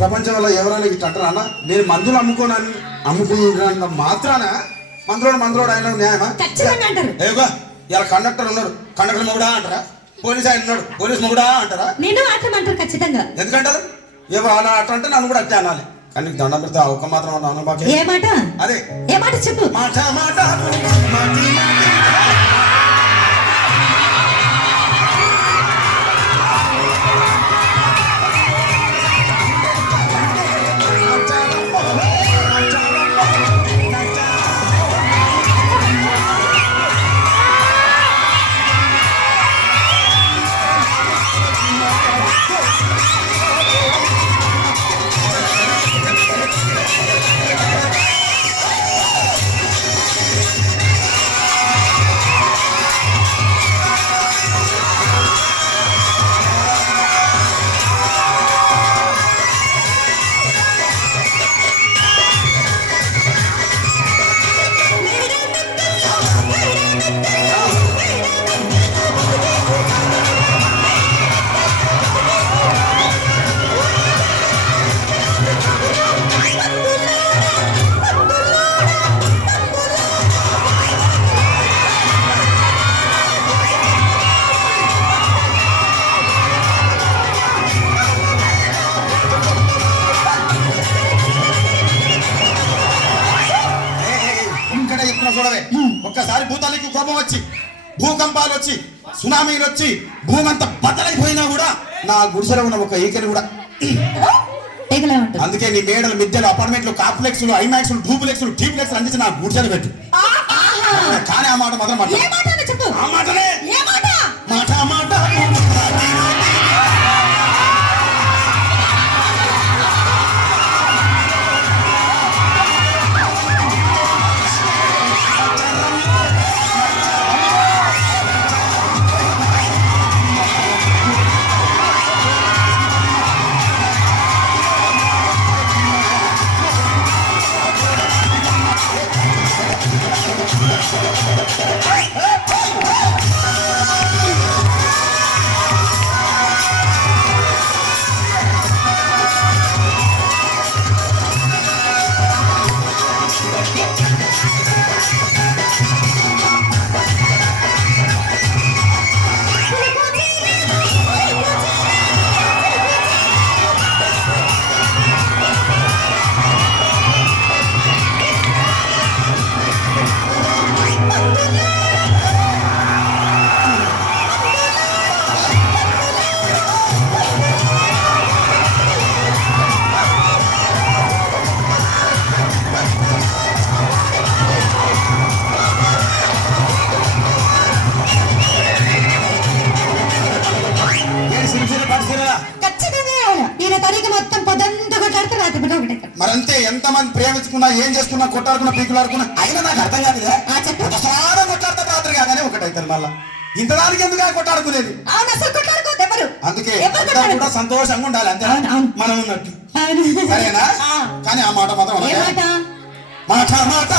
ప్రపంచంలో ఎవరైనా ఇట్లా అంటారా అన్న? నేను మందులు అమ్ముకున్న మాత్రాన మందులోడు ఆయన న్యాయమా? ఖచ్చితంగా అంటారు. ఏగో ఇలా కండక్టర్ ఉన్నాడు, కండక్టర్ మొగుడా అంటారా? పోలీస్ ఆయన ఉన్నాడు, పోలీస్ మొగుడా అంటారా? నేను అట్లా ఖచ్చితంగా. ఎందుకంటారు? ఏవో అలా అట్లా అంటే నన్ను కూడా అట్లా అనాలి. కానీ నీకు దండం పెడితే ఒక్క మాత్రం అన్న బాగా ఏ మాట? అదే ఏ మాట చెప్పు. మాట మాట చూడవే. ఒక్కసారి భూతానికి కోపం వచ్చి, భూకంపాలు వచ్చి, సునామీలు వచ్చి, భూమి అంతా బద్దలైపోయినా కూడా నా గుడిసెలో ఉన్న ఒక ఈకని కూడా. అందుకే నీ మేడలు, మిద్దెలు, అపార్ట్మెంట్లు, కాంప్లెక్స్లు, ఐమాక్స్లు, డూప్లెక్స్లు, టీప్లెక్స్లు అందించి నా గుడిసెలు పెట్టు. కానీ ఆ మాట మాత్రం ఆ మాటనే మాట మాట మరంతే. ఎంతమంది ప్రేమించుకున్నా, ఏం చేసుకున్నా, కొట్టాడుకున్నా, పీకులాడుకున్నా అయినా నాకు అర్థం కాదు. ఒకసారి కొట్టాడుతా రాత్రి కాగానే ఒకటైతారు. మళ్ళా ఇంతదానికి ఎందుకు కొట్టాడుకునేది? అందుకే కూడా సంతోషంగా ఉండాలి, అంతే మనం ఉన్నట్టు. సరేనా? కానీ ఆ మాట మాత్రం మాట మాట